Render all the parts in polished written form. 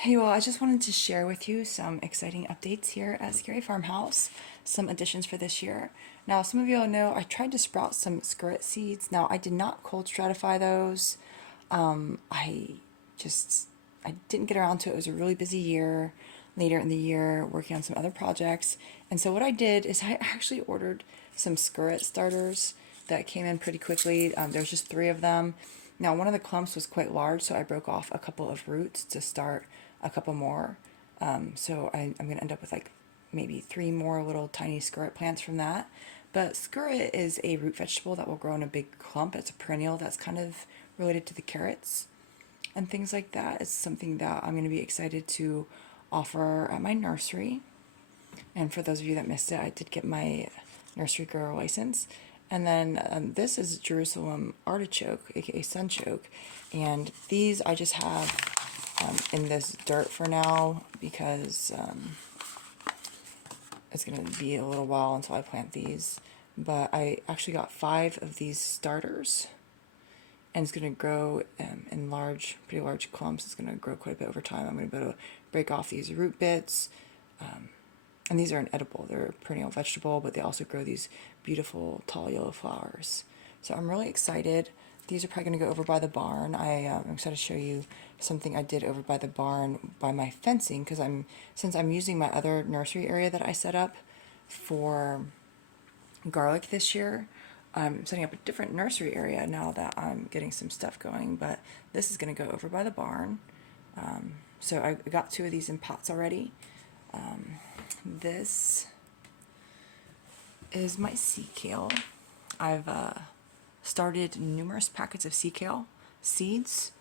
Hey, well, I just wanted to share with you some exciting updates here at Scary Farmhouse, some additions for this year. Now, some of you all know I tried to sprout some skirret seeds. Now, I did not cold stratify those. I just I didn't get around to it. It was a really busy year later in the year working on some other projects. And so what I did is I actually ordered some skirret starters that came in pretty quickly. There's just three of them. Now, one of the clumps was quite large, so I broke off a couple of roots to start a couple more. I'm going to end up with like maybe three more little tiny skirret plants from that. But skirret is a root vegetable that will grow in a big clump. It's a perennial that's kind of related to the carrots and things like that. It's something that I'm going to be excited to offer at my nursery. And for those of you that missed it, I did get my nursery grower license. And then this is JeruSalem artichoke, aka sunchoke. And these I just have in this dirt for now because it's going to be a little while until I plant these. But I actually got 5 of these starters, and it's going to grow in pretty large clumps. It's going to grow quite a bit over time. I'm going to be able to break off these root bits. And these aren't edible. They're a perennial vegetable, but they also grow these beautiful tall yellow flowers. So I'm really excited. These are probably going to go over by the barn. I'm excited to show you something I did over by the barn by my fencing, because since I'm using my other nursery area that I set up for garlic this year, I'm setting up a different nursery area now that I'm getting some stuff going, but this is going to go over by the barn. So I got 2 of these in pots already. This is my Sea Kale. I've started numerous packets of Sea Kale seeds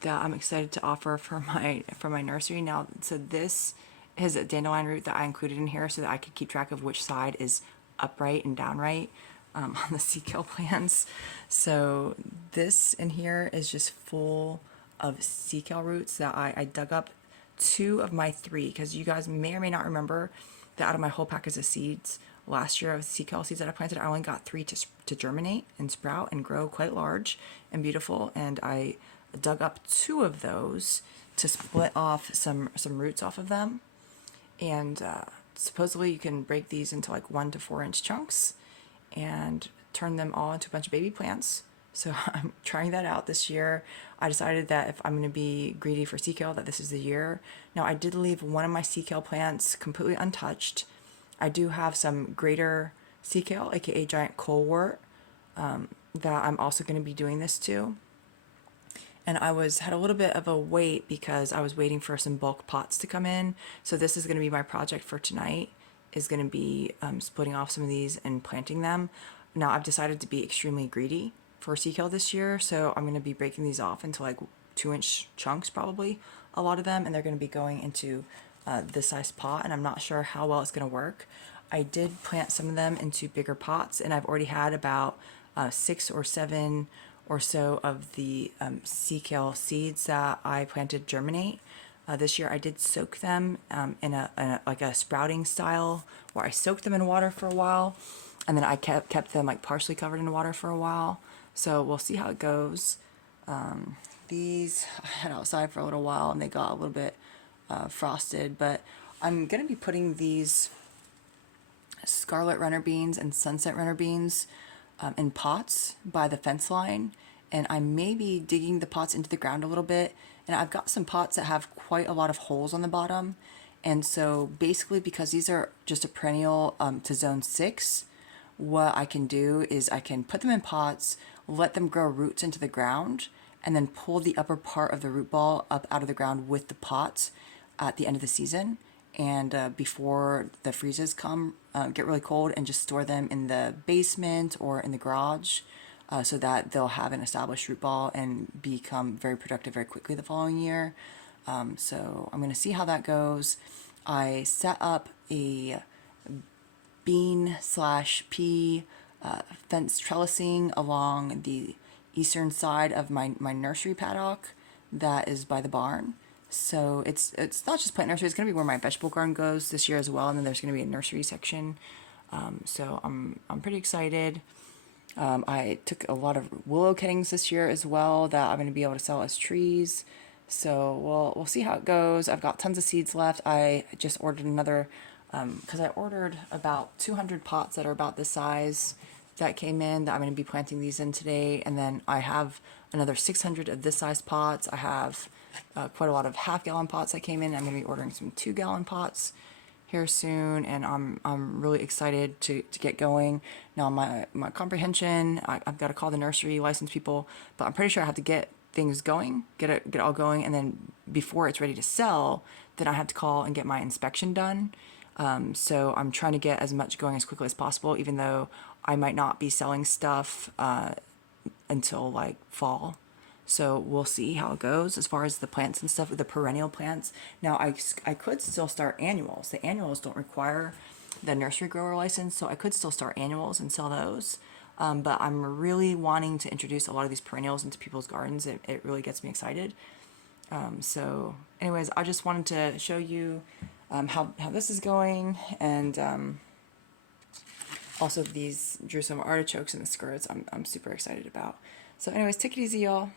that I'm excited to offer for my nursery now. So this is a dandelion root that I included in here so that I could keep track of which side is upright and downright on the Sea Kale plants. So this in here is just full of Sea Kale roots that I dug up 2 of my 3, because you guys may or may not remember that out of my whole package of seeds last year of Sea Kale seeds that I planted, I only got 3 to germinate and sprout and grow quite large and beautiful, and I dug up 2 of those to split off some roots off of them. And supposedly you can break these into like 1 to 4 inch chunks and turn them all into a bunch of baby plants. So I'm trying that out this year. I decided that if I'm going to be greedy for Sea Kale, that this is the year. Now, I did leave one of my Sea Kale plants completely untouched. I do have some greater Sea Kale, aka giant colewort, that I'm also going to be doing this to. And had a little bit of a wait because I was waiting for some bulk pots to come in. So this is going to be my project for tonight, is going to be splitting off some of these and planting them. Now, I've decided to be extremely greedy for Sea Kale this year, so I'm going to be breaking these off into like 2-inch chunks, probably a lot of them, and they're going to be going into this size pot, and I'm not sure how well it's going to work. I did plant some of them into bigger pots, and I've already had about 6 or 7 or so of the Sea Kale seeds that I planted germinate. This year I did soak them in a sprouting style, where I soaked them in water for a while, and then I kept them like partially covered in water for a while. So we'll see how it goes. These I had outside for a little while and they got a little bit frosted, but I'm going to be putting these scarlet runner beans and sunset runner beans in pots by the fence line, and I may be digging the pots into the ground a little bit, and I've got some pots that have quite a lot of holes on the bottom, and so basically, because these are just a perennial to zone 6, what I can do is I can put them in pots, let them grow roots into the ground, and then pull the upper part of the root ball up out of the ground with the pots at the end of the season, and before the freezes get really cold, and just store them in the basement or in the garage so that they'll have an established root ball and become very productive very quickly the following year. So I'm going to see how that goes. I set up a bean/pea fence trellising along the eastern side of my nursery paddock that is by the barn. So it's not just plant nursery, it's going to be where my vegetable garden goes this year as well, and then there's going to be a nursery section. So I'm pretty excited. I took a lot of willow cuttings this year as well that I'm going to be able to sell as trees. So we'll see how it goes. I've got tons of seeds left. I just ordered another, because I ordered about 200 pots that are about this size that came in that I'm going to be planting these in today. And then I have another 600 of this size pots. I have quite a lot of half-gallon pots that came in. I'm going to be ordering some 2-gallon pots here soon, and I'm really excited to get going. Now my comprehension, I've got to call the nursery licensed people, but I'm pretty sure I have to get things going, get it all going, and then before it's ready to sell, then I have to call and get my inspection done. So I'm trying to get as much going as quickly as possible, even though I might not be selling stuff until like fall. So we'll see how it goes as far as the plants and stuff, the perennial plants. Now I could still start annuals. The annuals don't require the nursery grower license, so I could still start annuals and sell those. But I'm really wanting to introduce a lot of these perennials into people's gardens. It really gets me excited. So anyways, I just wanted to show you how this is going, and also these JeruSalem artichokes and the skirrets I'm super excited about. So anyways, take it easy, y'all.